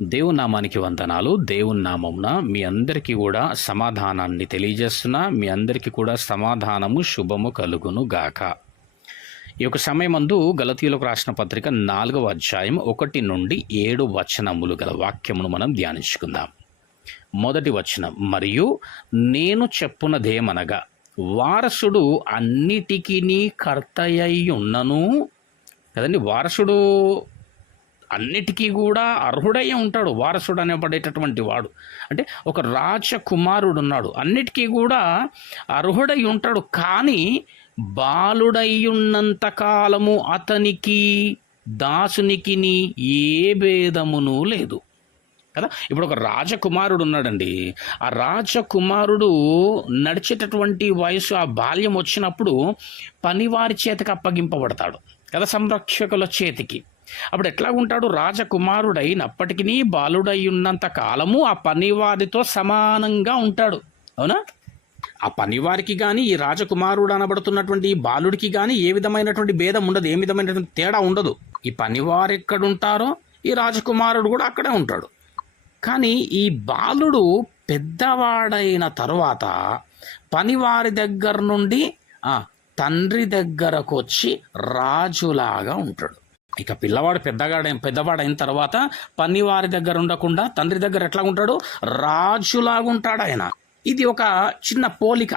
దేవుని నామానికి వందనాలు. దేవుని నామమున మీ అందరికీ కూడా సమాధానాన్ని తెలియజేస్తున్నా. మీ అందరికీ కూడా సమాధానము శుభము కలుగును గాక. ఈ యొక్క సమయమందు గలతీయులకు రాసిన పత్రిక నాలుగవ అధ్యాయం ఒకటి నుండి ఏడు వచనములు గల వాక్యమును మనం ధ్యానించుకుందాం. మొదటి వచనం మరియు నేను చెప్పునదేమనగా వారసుడు అన్నిటికీ కర్తయ్యి ఉన్నను. కదండి వారసుడు అన్నిటికీ కూడా అర్హుడై ఉంటాడు వారసుడు అనబడేటటువంటి వాడు. అంటే ఒక రాజకుమారుడు ఉన్నాడు అన్నిటికీ కూడా అర్హుడై ఉంటాడు. కానీ బాలుడయ్యున్నంత కాలము అతనికి దాసునికి ఏ భేదమును లేదు. కదా? ఇప్పుడు ఒక రాజకుమారుడు ఉన్నాడండి ఆ రాజకుమారుడు నడిచేటటువంటి వయసు ఆ బాల్యం వచ్చినప్పుడు పనివారి చేతికి అప్పగింపబడతాడు. కదా? సంరక్షకుల చేతికి. అప్పుడు ఎట్లా ఉంటాడు రాజకుమారుడైనప్పటికీ బాలుడై ఉన్నంత కాలము ఆ పనివారితో సమానంగా ఉంటాడు. అవునా? ఆ పనివారికి కానీ ఈ రాజకుమారుడు అనబడుతున్నటువంటి ఈ బాలుడికి కానీ ఏ విధమైనటువంటి భేదం ఉండదు. ఏ విధమైనటువంటి తేడా ఉండదు. ఈ పనివారు ఎక్కడుంటారో ఈ రాజకుమారుడు కూడా అక్కడే ఉంటాడు. కానీ ఈ బాలుడు పెద్దవాడైన తరువాత పనివారి దగ్గర నుండి తండ్రి దగ్గరకు వచ్చి రాజులాగా ఉంటాడు. ఇక పిల్లవాడు పెద్దగాడ పెద్దవాడైన తర్వాత పనివారి దగ్గర ఉండకుండా తండ్రి దగ్గర ఎట్లా ఉంటాడు? రాజులాగుంటాడు ఆయన. ఇది ఒక చిన్న పోలిక.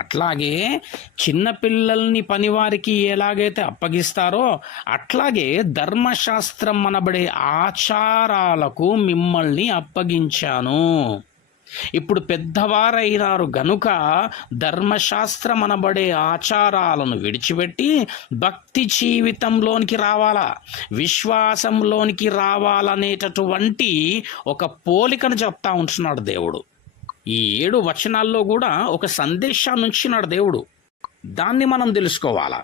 అట్లాగే చిన్నపిల్లల్ని పనివారికి ఎలాగైతే అప్పగిస్తారో అట్లాగే ధర్మశాస్త్రం అనబడే ఆచారాలకు మిమ్మల్ని అప్పగించాను. ఇప్పుడు పెద్దవారైనారు గనుక ధర్మశాస్త్రం అనబడే ఆచారాలను విడిచిపెట్టి భక్తి జీవితంలోనికి రావాలా? విశ్వాసంలోనికి రావాలనేటటువంటి ఒక పోలికను చెప్తా ఉంటున్నాడు దేవుడు. ఈ ఏడు వచనాల్లో కూడా ఒక సందేశాన్ని ఉంచినాడు దేవుడు. దాన్ని మనం తెలుసుకోవాలా?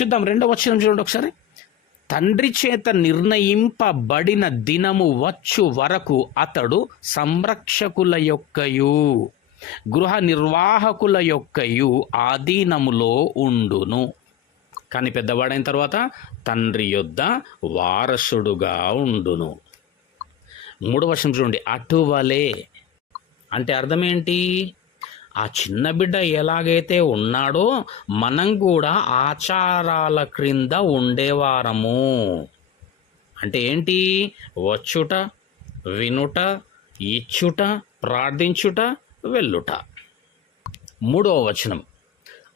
చూద్దాం రెండో వచనం చూడండి ఒకసారి. తండ్రి చేత నిర్ణయింపబడిన దినము వచ్చు వరకు అతడు సంరక్షకుల యొక్కయు గృహ నిర్వాహకుల యొక్కయు ఆధీనములో ఉండును. కానీ పెద్దవాడైన తర్వాత తండ్రి యొద్ద వారసుడుగా ఉండును. మూడవ వర్షం చూడండి అటువలే. అంటే అర్థం ఏంటి? ఆ చిన్న బిడ్డ ఎలాగైతే ఉన్నాడో మనం కూడా ఆచారాల క్రింద ఉండేవారము. అంటే ఏంటి? వచ్చుట వినుట ఇచ్చుట ప్రార్థించుట వెళ్ళుట. మూడవ వచనం.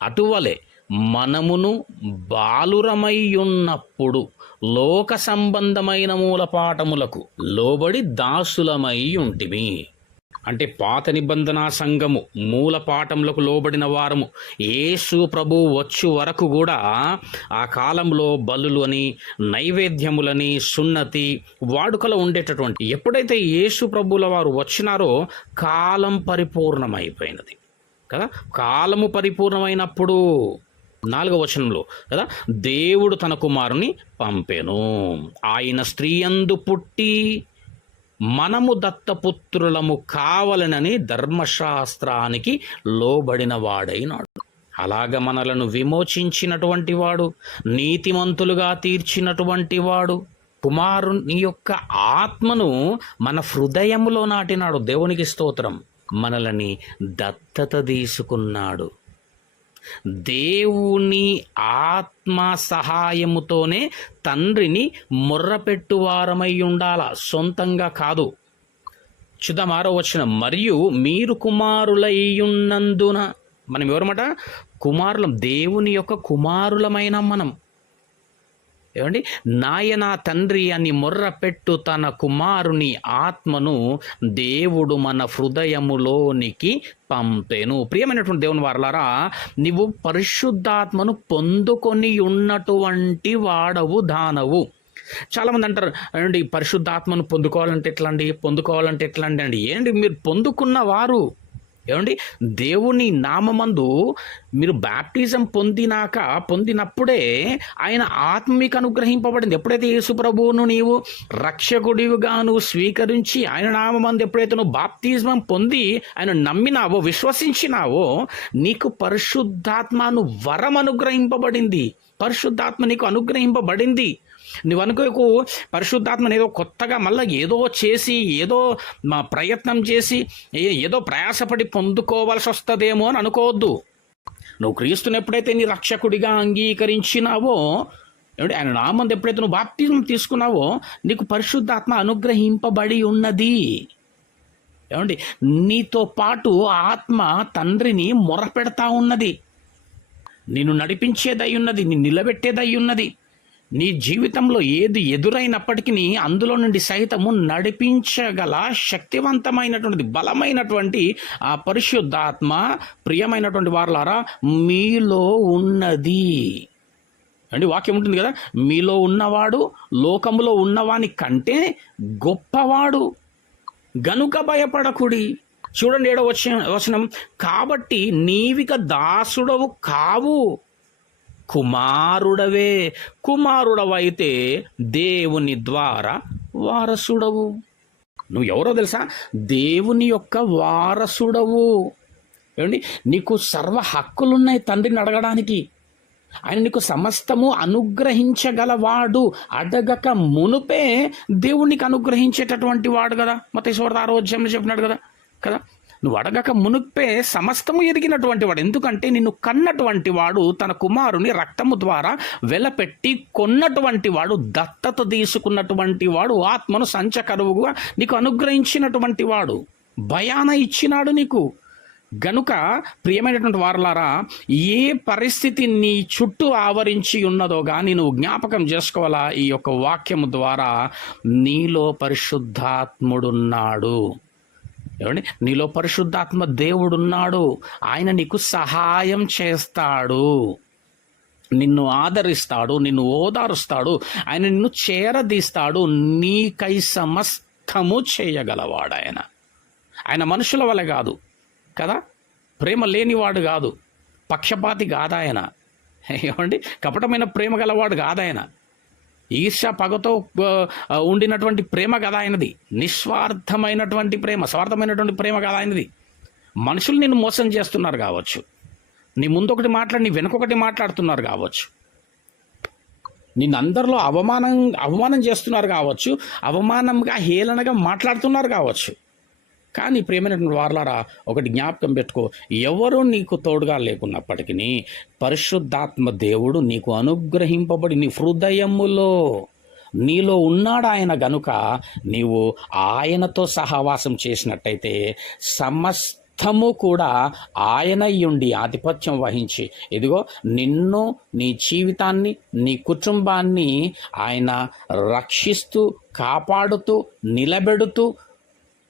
అటువలే మనమును బాలురమయ్యున్నప్పుడు లోక సంబంధమైన మూలపాఠములకు లోబడి దాసులమై ఉంటిమి అంటే పాత నిబంధన సంఘము మూల పాఠములకు లోబడిన వారము. యేసు ప్రభు వచ్చు వరకు కూడా ఆ కాలంలో బలులు అని నైవేద్యములని సున్నతి వాడుకలో ఉండేటటువంటి ఎప్పుడైతే యేసు ప్రభుల వారు వచ్చినారో కాలం పరిపూర్ణమైపోయినది. కదా? కాలము పరిపూర్ణమైనప్పుడు నాలుగవ వచనంలో కదా? దేవుడు తన కుమారుని పంపెను. ఆయన స్త్రీ అందు పుట్టి మనము దత్తపుత్రులము కావలనని ధర్మశాస్త్రానికి లోబడిన వాడైనాడు. అలాగ మనలను విమోచించినటువంటి వాడు నీతిమంతులుగా తీర్చినటువంటి వాడు కుమారుని యొక్క ఆత్మను మన హృదయములో నాటినాడు దేవునికి స్తోత్రం. మనలని దత్తత తీసుకున్నాడు. దేవుని ఆత్మ సహాయముతోనే తండ్రిని మొర్రపెట్టువారమై ఉండాల. సొంతంగా కాదు. చూద్దాం ఆరో వచ్చిన మరియు మీరు కుమారులయ్యున్నందున మనం ఎవరమాట కుమారులం. దేవుని యొక్క కుమారులమైన మనం. ఏమండి? నాయన తండ్రి అని మొర్రపెట్టు తన కుమారుని ఆత్మను దేవుడు మన హృదయములోనికి పంపెను. ప్రియమైనటువంటి దేవుని వారలారా నీవు పరిశుద్ధాత్మను పొందుకొని ఉన్నటువంటి వాడవు దానవు. చాలామంది అంటారు అండి పరిశుద్ధాత్మను పొందుకోవాలంటే ఎట్లా అండి పొందుకోవాలంటే ఎట్లా అండి అండి. ఏంటి మీరు పొందుకున్న వారు ఏమండి? దేవుని నామమందు మీరు బ్యాప్టిజం పొందినాక పొందినప్పుడే ఆయన ఆత్మ మీకు అనుగ్రహింపబడింది. ఎప్పుడైతే యేసు ప్రభువును నీవు రక్షకుడిగా నువ్వు స్వీకరించి ఆయన నామందు ఎప్పుడైతే నువ్వు బాప్తిజం పొంది ఆయన నమ్మినావో విశ్వసించినావో నీకు పరిశుద్ధాత్మను వరం అనుగ్రహింపబడింది పరిశుద్ధాత్మ నీకు అనుగ్రహింపబడింది. నువ్వు అనుకోకు పరిశుద్ధాత్మని ఏదో కొత్తగా మళ్ళీ ఏదో చేసి ఏదో మా ప్రయత్నం చేసి ఏ- ఏదో ప్రయాసపడి పొందుకోవాల్సి వస్తుందేమో అని అనుకోవద్దు. నువ్వు క్రీస్తుని ఎప్పుడైతే నీ రక్షకుడిగా అంగీకరించినావో ఏమంటే ఆయన నామంది ఎప్పుడైతే నువ్వు బాప్తిజం తీసుకున్నావో నీకు పరిశుద్ధాత్మ అనుగ్రహింపబడి ఉన్నది. ఏమండి నీతో పాటు ఆత్మ తండ్రిని మొరపెడతా ఉన్నది. నిన్ను నడిపించేదై ఉన్నది నీ నిలబెట్టేదై ఉన్నది నీ జీవితంలో ఏది ఎదురైనప్పటికీ అందులో నుండి సైతము నడిపించగల శక్తివంతమైనటువంటిది బలమైనటువంటి ఆ పరిశుద్ధాత్మ ప్రియమైనటువంటి వారులారా మీలో ఉన్నది. అండి వాక్యం ఉంటుంది కదా? మీలో ఉన్నవాడు లోకములో ఉన్నవాని కంటే గొప్పవాడు గనుక భయపడకుడి. చూడండి ఏడో వచ్చిన వచనం. కాబట్టి నీవిక దాసుడవు కావు కుమారుడవే. కుమారుడవైతే దేవుని ద్వారా వారసుడవు. నువ్వు ఎవరో తెలుసా? దేవుని యొక్క వారసుడవు. ఏమండి? నీకు సర్వ హక్కులున్నాయి తండ్రిని అడగడానికి. ఆయన నీకు సమస్తము అనుగ్రహించగలవాడు. అడగక మునుపే దేవునికి అనుగ్రహించేటటువంటి వాడు కదా. మతేశ్వర ఆరోగ్యం చెప్పినాడు కదా. కదా? నువ్వు అడగక మునుపే సమస్తము ఎరిగినటువంటి వాడు. ఎందుకంటే నిన్ను కన్నటువంటి వాడు తన కుమారుని రక్తము ద్వారా వెలపెట్టి కొన్నటువంటి వాడు దత్తత తీసుకున్నటువంటి వాడు ఆత్మను సంచకరువుగా నీకు అనుగ్రహించినటువంటి వాడు. భయాన ఇచ్చినాడు నీకు. గనుక ప్రియమైనటువంటి వారలారా ఏ పరిస్థితి నీ చుట్టూ ఆవరించి ఉన్నదో కానీ నువ్వు జ్ఞాపకం చేసుకోవాలా? ఈ యొక్క వాక్యము ద్వారా నీలో పరిశుద్ధాత్ముడున్నాడు. ఏమండి? నీలో పరిశుద్ధాత్మ దేవుడున్నాడు. ఆయన నీకు సహాయం చేస్తాడు. నిన్ను ఆదరిస్తాడు నిన్ను ఓదారుస్తాడు ఆయన నిన్ను చేరదీస్తాడు. నీకై సమస్తము చేయగలవాడు ఆయన. ఆయన మనుషుల వల్ల కాదు కదా? ప్రేమ లేనివాడు కాదు పక్షపాతి కాదాయన ఏమండి? కపటమైన ప్రేమ గలవాడు కాదాయన ఈర్ష పగతో ఉండినటువంటి ప్రేమ కదా ఆయనది. నిస్వార్థమైనటువంటి ప్రేమ స్వార్థమైనటువంటి ప్రేమ కదా ఆయనది. మనుషులు నిన్ను మోసం చేస్తున్నారు కావచ్చు. నీ ముందు ఒకటి మాట్లాడి నీ వెనుకొకటి మాట్లాడుతున్నారు కావచ్చు. నిన్ను అందరిలో అవమానం అవమానం చేస్తున్నారు కావచ్చు. అవమానంగా హేళనగా మాట్లాడుతున్నారు కావచ్చు. కానీ ప్రేమైనటువంటి వారలారా ఒకటి జ్ఞాపకం పెట్టుకో. ఎవరు నీకు తోడుగా లేకున్నప్పటికీ పరిశుద్ధాత్మ దేవుడు నీకు అనుగ్రహింపబడి నీ హృదయములో నీలో ఉన్నాడు ఆయన గనుక నీవు ఆయనతో సహవాసం చేసినట్టయితే సమస్తము కూడా ఆయన ఉండి ఆధిపత్యం వహించి ఇదిగో నిన్ను నీ జీవితాన్ని నీ కుటుంబాన్ని ఆయన రక్షిస్తూ కాపాడుతూ నిలబెడుతూ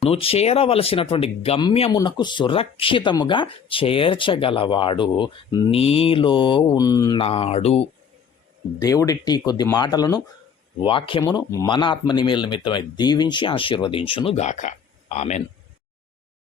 నువ్వు చేరవలసినటువంటి గమ్యమునకు సురక్షితముగా చేర్చగలవాడు నీలో ఉన్నాడు. దేవుడిట్టి కొద్ది మాటలను వాక్యమును మన ఆత్మ నిమేల నిమిత్తమై దీవించి ఆశీర్వదించును గాక ఆమెన్.